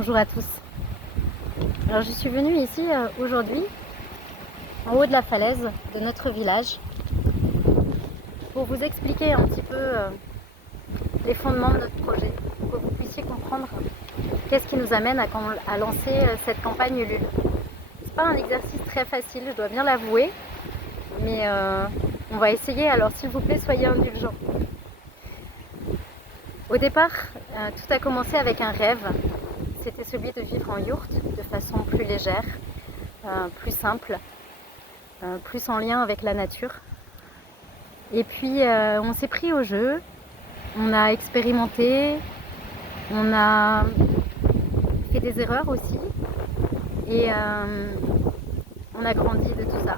Bonjour à tous. Alors je suis venue ici aujourd'hui en haut de la falaise de notre village pour vous expliquer un petit peu les fondements de notre projet, pour que vous puissiez comprendre qu'est-ce qui nous amène à lancer cette campagne Ulule. C'est pas un exercice très facile, je dois bien l'avouer, mais on va essayer, alors s'il vous plaît soyez indulgents. Au départ, tout a commencé avec un rêve. C'était celui de vivre en yourte de façon plus légère, plus simple, plus en lien avec la nature. Et puis on s'est pris au jeu, on a expérimenté, on a fait des erreurs aussi et on a grandi de tout ça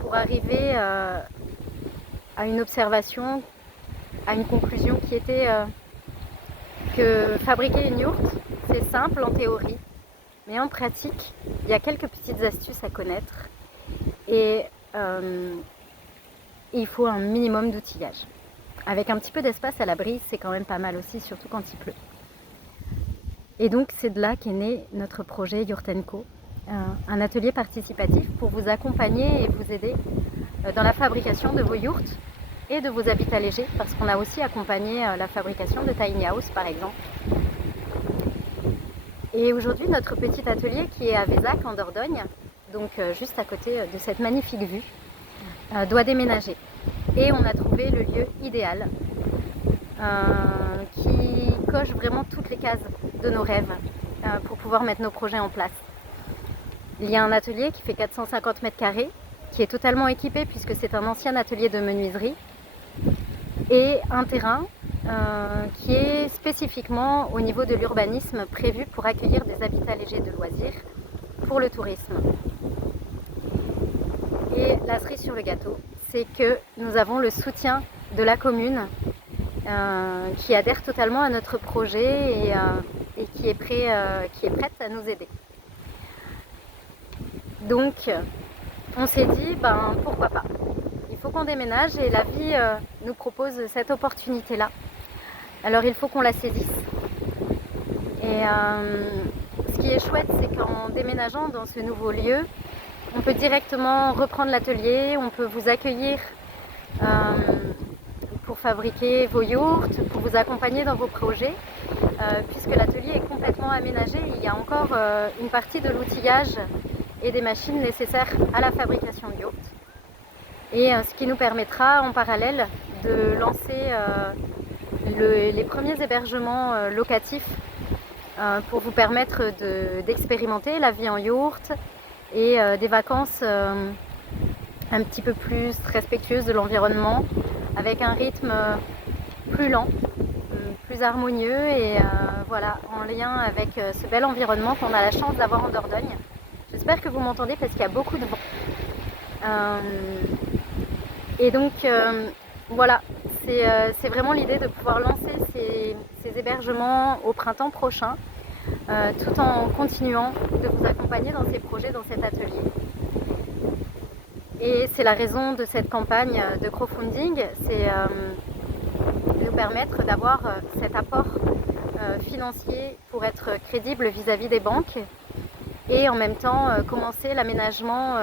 pour arriver à une observation, à une conclusion qui était que fabriquer une yourte, c'est simple en théorie, mais en pratique, il y a quelques petites astuces à connaître et il faut un minimum d'outillage. Avec un petit peu d'espace à l'abri, c'est quand même pas mal aussi, surtout quand il pleut. Et donc c'est de là qu'est né notre projet Yourt & Co, un atelier participatif pour vous accompagner et vous aider dans la fabrication de vos yourtes et de vos habitats légers, parce qu'on a aussi accompagné la fabrication de tiny house par exemple. Et aujourd'hui notre petit atelier qui est à Vézac en Dordogne, donc juste à côté de cette magnifique vue, doit déménager. Et on a trouvé le lieu idéal qui coche vraiment toutes les cases de nos rêves pour pouvoir mettre nos projets en place. Il y a un atelier qui fait 450 mètres carrés, qui est totalement équipé puisque c'est un ancien atelier de menuiserie, et un terrain qui est spécifiquement au niveau de l'urbanisme prévu pour accueillir des habitats légers de loisirs pour le tourisme. Et la cerise sur le gâteau, c'est que nous avons le soutien de la commune qui adhère totalement à notre projet et qui est prête à nous aider. Donc on s'est dit, pourquoi pas. Il faut qu'on déménage et la vie nous propose cette opportunité-là. Alors il faut qu'on la saisisse. Et ce qui est chouette, c'est qu'en déménageant dans ce nouveau lieu, on peut directement reprendre l'atelier, on peut vous accueillir pour fabriquer vos yourtes, pour vous accompagner dans vos projets, puisque l'atelier est complètement aménagé. Il y a encore une partie de l'outillage et des machines nécessaires à la fabrication de yourtes. Et ce qui nous permettra en parallèle de lancer les premiers hébergements locatifs pour vous permettre d'expérimenter la vie en yourte et des vacances un petit peu plus respectueuses de l'environnement, avec un rythme plus lent, plus harmonieux et voilà, en lien avec ce bel environnement qu'on a la chance d'avoir en Dordogne. J'espère que vous m'entendez parce qu'il y a beaucoup de vent. Et donc voilà, c'est vraiment l'idée de pouvoir lancer ces hébergements au printemps prochain, tout en continuant de vous accompagner dans ces projets, dans cet atelier. Et c'est la raison de cette campagne de crowdfunding, c'est nous permettre d'avoir cet apport financier pour être crédible vis-à-vis des banques et en même temps commencer l'aménagement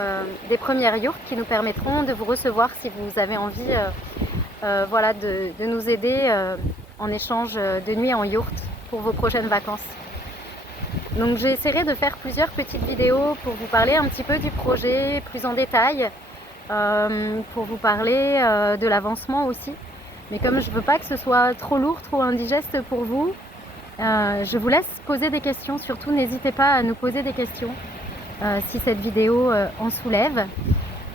des premières yourtes qui nous permettront de vous recevoir si vous avez envie voilà, de nous aider en échange de nuits en yourte pour vos prochaines vacances. Donc j'essaierai de faire plusieurs petites vidéos pour vous parler un petit peu du projet plus en détail, pour vous parler de l'avancement aussi. Mais comme je ne veux pas que ce soit trop lourd, trop indigeste pour vous, je vous laisse poser des questions. Surtout n'hésitez pas à nous poser des questions si cette vidéo en soulève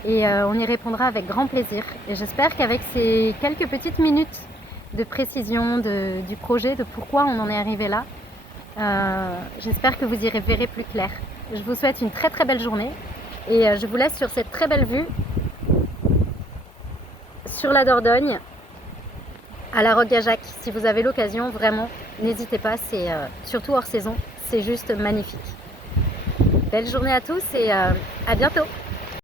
et on y répondra avec grand plaisir. Et j'espère qu'avec ces quelques petites minutes de précision du projet, de pourquoi on en est arrivé là, j'espère que vous y verrez plus clair. Je vous souhaite une très très belle journée et je vous laisse sur cette très belle vue sur la Dordogne à la Roque-Gajac. Si vous avez l'occasion, vraiment n'hésitez pas, c'est surtout hors saison, c'est juste magnifique. Belle journée à tous et à bientôt.